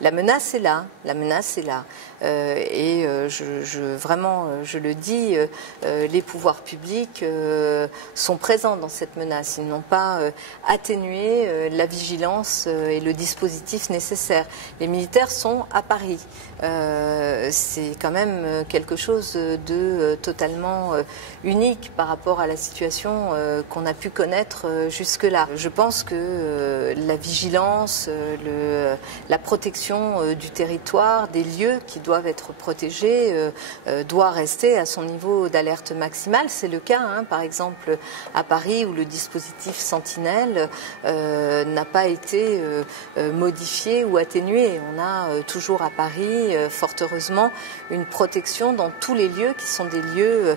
La menace est là, la menace est là. Vraiment, je le dis, les pouvoirs publics sont présents dans cette menace. Ils n'ont pas atténué la vigilance et le dispositif nécessaire. Les militaires sont à Paris. C'est quand même quelque chose de totalement unique par rapport à la situation qu'on a pu connaître jusque-là. Je pense que la vigilance, la protection du territoire, des lieux qui doivent être protégés, doit rester à son niveau d'alerte maximale. C'est le cas, par exemple, à Paris, où le dispositif Sentinelle n'a pas été modifié ou atténué. On a toujours à Paris, fort heureusement, une protection dans tous les lieux qui sont des lieux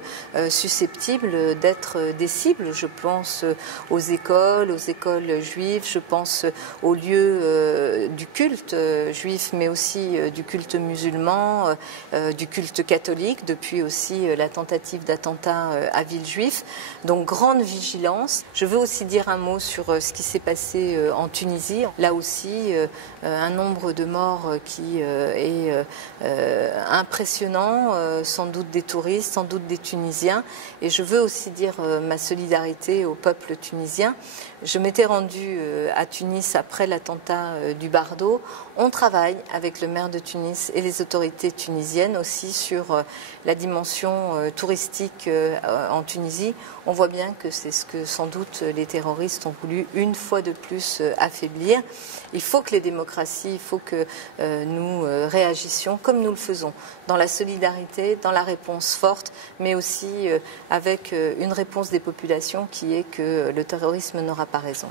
susceptibles d'être des cibles. Je pense aux écoles juives, je pense aux lieux du culte juif, mais aussi du culte musulman, du culte catholique, depuis aussi la tentative d'attentat à Villejuif. Donc grande vigilance. Je veux aussi dire un mot sur ce qui s'est passé en Tunisie. Là aussi, un nombre de morts qui est impressionnant, sans doute des touristes, sans doute des Tunisiens. Et je veux aussi dire ma solidarité au peuple tunisien. Je m'étais rendue à Tunis après l'attentat du Bardo. On travaille avec le maire de Tunis et les autorités tunisiennes aussi sur la dimension touristique en Tunisie. On voit bien que c'est ce que sans doute les terroristes ont voulu une fois de plus affaiblir. Il faut que les démocraties, il faut que nous réagissions comme nous le faisons, dans la solidarité, dans la réponse forte, mais aussi avec une réponse des populations qui est que le terrorisme n'aura pas raison.